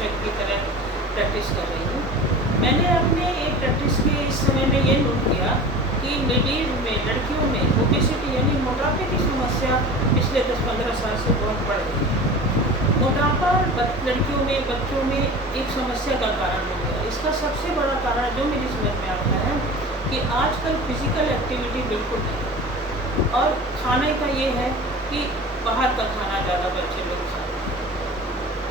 शिक्षक की तरह प्रैक्टिस कर रही हूँ। मैंने अपने एक प्रैक्टिस के इस समय में ये नोट किया कि लेडीज़ में, लड़कियों में ओबेसिटी यानी मोटापे की समस्या पिछले 10-15 साल से बहुत बढ़ रही है। मोटापा लड़कियों में, बच्चों में एक समस्या का कारण हो गया। इसका सबसे बड़ा कारण जो मेरी समझ में आता है कि आजकल फिज़िकल एक्टिविटी बिल्कुल नहीं, और खाने का ये है कि बाहर का खाना ज़्यादा बच्चे लोग खाते हैं।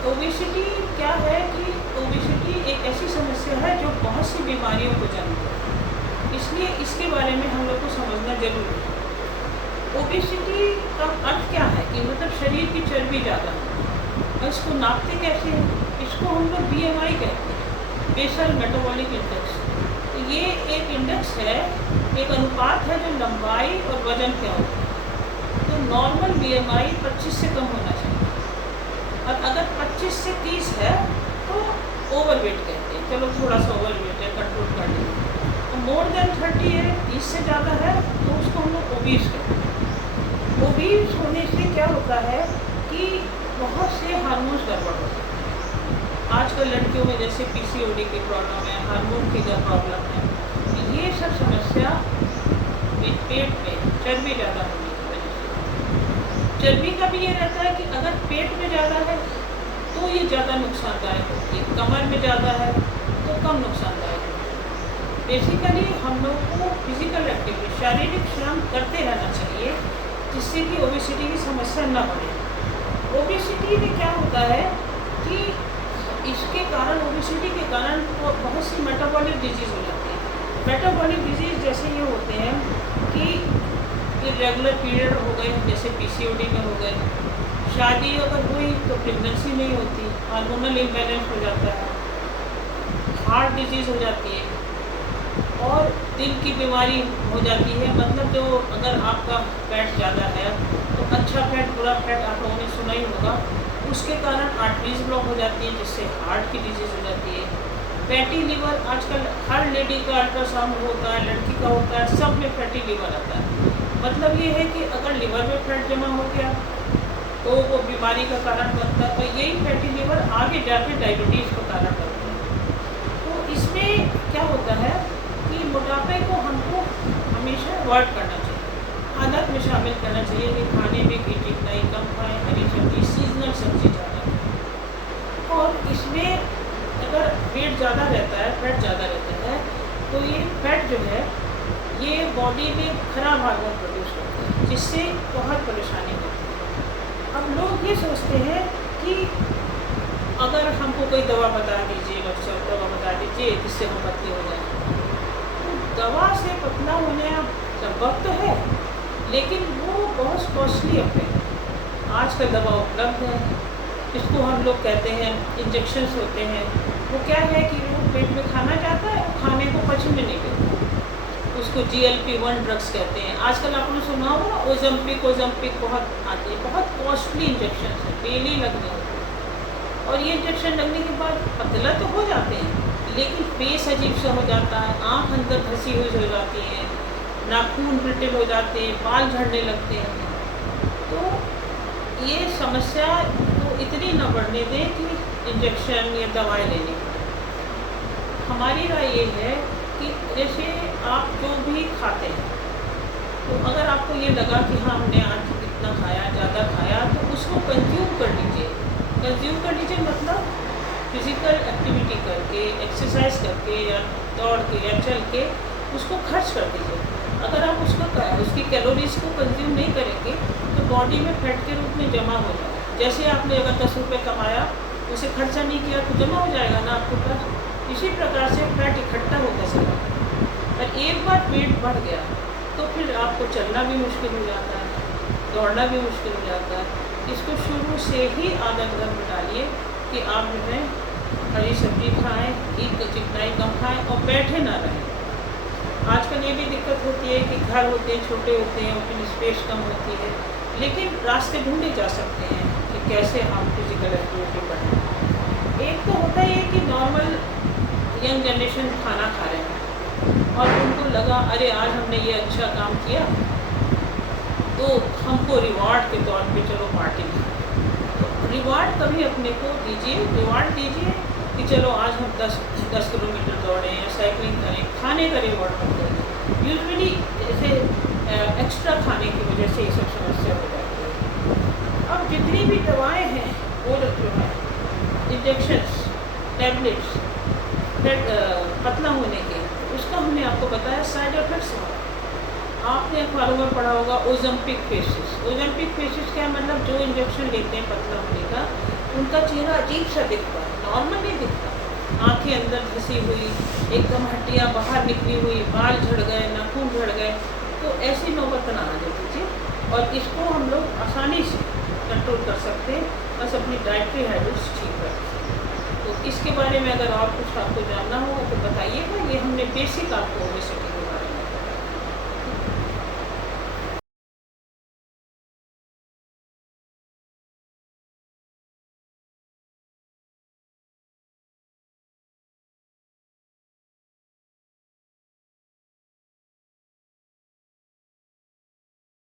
ओबेसिटी क्या है कि ओबेसिटी एक ऐसी समस्या है जो बहुत सी बीमारियों को जन्म देती है, इसलिए इसके बारे में हम लोग को समझना जरूरी है। ओबेसिटी का अर्थ क्या है कि मतलब शरीर की चर्बी ज़्यादा है, और इसको नापते कैसे हैं? इसको हम लोग BMI कहते हैं, बेसल मेटाबॉलिक इंडेक्स। तो ये एक इंडेक्स है, एक अनुपात है जो लंबाई और वजन क्या होता है। तो नॉर्मल BMI 25 से कम होना चाहिए, और अगर 25 से 30 है तो ओवरवेट कहते हैं, चलो थोड़ा सा ओवरवेट है, कंट्रोल कर लीजिए। तो मोर देन 30 है, 30 से ज़्यादा है, तो उसको हम लोग ओबीस कहते हैं। ओबीस होने से क्या होता है कि बहुत से हार्मोन्स गड़बड़ होते हैं। आजकल लड़कियों में जैसे PCOD की प्रॉब्लम है, हार्मोन की प्रॉब्लम है, ये सब समस्या पेट में चर्बी ज़्यादा होने की वजह से। चर्बी का भी ये रहता है कि अगर पेट में ज़्यादा है तो ये ज़्यादा नुकसानदायक होती है, कमर में ज़्यादा है तो कम नुकसानदायक होती है। बेसिकली हम लोग को फिजिकल एक्टिविटी, शारीरिक श्रम करते रहना चाहिए, जिससे कि ओबेसिटी की समस्या न बढ़े। ओबेसिटी में क्या होता है कि इसके कारण, ओबेसिटी के कारण बहुत सी मेटाबॉलिक डिजीज़ हो जाती है। मेटाबॉलिक डिजीज़ जैसे ये होते हैं कि इरेगुलर पीरियड हो गए, जैसे PCOD में हो गए, शादी अगर हुई तो प्रेगनेंसी नहीं होती, हार्मोनल इम्बैलेंस हो जाता है, हार्ट डिजीज़ हो जाती है, और दिल की बीमारी हो जाती है। मतलब जो अगर आपका फैट ज़्यादा है तो अच्छा फैट बुरा फैट आप लोगों ने सुना ही होगा, उसके कारण आर्टरीज ब्लॉक हो जाती है, जिससे हार्ट की डिजीज़ हो जाती है। फैटी लीवर, आजकल हर लेडी का अल्ट्रासाउंड होता है, लड़की का होता है, सब में फैटी लीवर आता है। मतलब ये है कि अगर लिवर में फैट जमा हो गया तो वो बीमारी का कारण बनता है, और यही फैटी लीवर आगे जाके डायबिटीज़ का कारण बनता है। तो इसमें क्या होता है कि मोटापे को हमको हमेशा अवॉइड करना चाहिए, आदत में शामिल करना चाहिए कि खाने में घी चिकनाई कम खाएं, हरी सब्जी, सीजनल सब्जी ज़्यादा खाएं। और इसमें अगर वेट ज़्यादा रहता है, फैट ज़्यादा रहता है, तो ये फैट जो है ये बॉडी में खराब हार्मोन प्रोड्यूस करता है, जिससे बहुत परेशानी होती है। अब लोग ये सोचते हैं कि अगर हमको कोई दवा बता दीजिए, डॉक्टर दवा बता दीजिए जिससे हम पतले हो जाएं, तो दवा से पतला होने संभव तो है, लेकिन वो बहुत कॉस्टली अफेयर है। आजकल दवा उपलब्ध है, इसको हम लोग कहते हैं इंजेक्शन्स होते हैं। वो क्या है कि वो पेट में खाना चाहता है, वो खाने को पचने नहीं देता, उसको GLP-1 ड्रग्स कहते हैं। आजकल आपने सुना होगा ओजम्पिक बहुत आती है, बहुत कॉस्टली इंजेक्शन है, डेली लगने होते हैं। और ये इंजेक्शन लगने के बाद पतला तो हो जाते हैं, लेकिन फेस अजीब सा हो जाता है, आँख अंदर धसी हुई हो जाती है, नाखून ब्रिटल हो जाते हैं, बाल झड़ने लगते हैं। तो ये समस्या तो इतनी न बढ़ने दें कि इंजेक्शन या दवाएं लेनी पड़े। हमारी राय ये है कि जैसे आप जो भी खाते हैं, तो अगर आपको ये लगा कि हाँ हमने आज इतना खाया, ज़्यादा खाया, तो उसको कंज्यूम कर लीजिए। कंज्यूम कर लीजिए मतलब फिज़िकल एक्टिविटी करके, एक्सरसाइज करके, या दौड़ के या चल के उसको खर्च कर दीजिए। अगर आप उसकी कैलोरीज को कंज्यूम नहीं करेंगे तो बॉडी में फैट के रूप में जमा हो जाएगा। जैसे आपने अगर 10 रुपये कमाया, उसे खर्चा नहीं किया तो जमा हो जाएगा ना आपके पास। इसी प्रकार से फैट इकट्ठा होकर चला, और एक बार पेट बढ़ गया तो फिर आपको चलना भी मुश्किल हो जाता है, दौड़ना भी मुश्किल हो जाता है। इसको शुरू से ही आदत में डालिए कि आप जो है हरी सब्जी खाएँ, घी की चिकनाई कम खाएँ, और बैठे ना रहें। आजकल ये भी दिक्कत होती है कि घर होते हैं, छोटे होते हैं, ओपन स्पेस कम होती है, लेकिन रास्ते ढूंढे जा सकते हैं कि कैसे हम फिजिकल एक्टिविटी बढ़ाएं। एक तो होता है कि नॉर्मल यंग जनरेशन खाना खा रहे हैं और उनको लगा अरे आज हमने ये अच्छा काम किया तो हमको रिवॉर्ड के तौर पे चलो पार्टी। तो रिवार्ड कभी अपने को दीजिए, रिवार्ड दीजिए कि चलो आज हम 10 किलोमीटर दौड़ें या साइकिलिंग करें, खाने का रिवार्ड मत करिए। यूजुअली जैसे एक्स्ट्रा खाने की वजह से ये सब समस्या हो जाती है। अब जितनी भी दवाएं हैं वो जो है इंजेक्शंस, टैबलेट्स, पतला होने के, उसका हमने आपको बताया साइड इफेक्ट्स हैं। आपने अखबारों में पढ़ा होगा ओजम्पिक फेसिस। ओजम्पिक फेसिस क्या मतलब, जो इंजेक्शन लेते हैं पतला होने का, उनका चेहरा अजीब सा दिखता है, नॉर्मल नहीं दिखता। आंखें अंदर धसी हुई, एकदम हड्डियाँ बाहर निकली हुई, बाल झड़ गए, नाखून झड़ गए। तो ऐसी नौबत ना आने दीजिए और इसको हम लोग आसानी से कंट्रोल कर सकते हैं, बस अपनी डाइटरी हैबिट्स ठीक रखें। तो इसके बारे में अगर और कुछ आपको जानना होगा तो बताइएगा। ये हमने बेसिक आपको ओबेसिटी के बारे में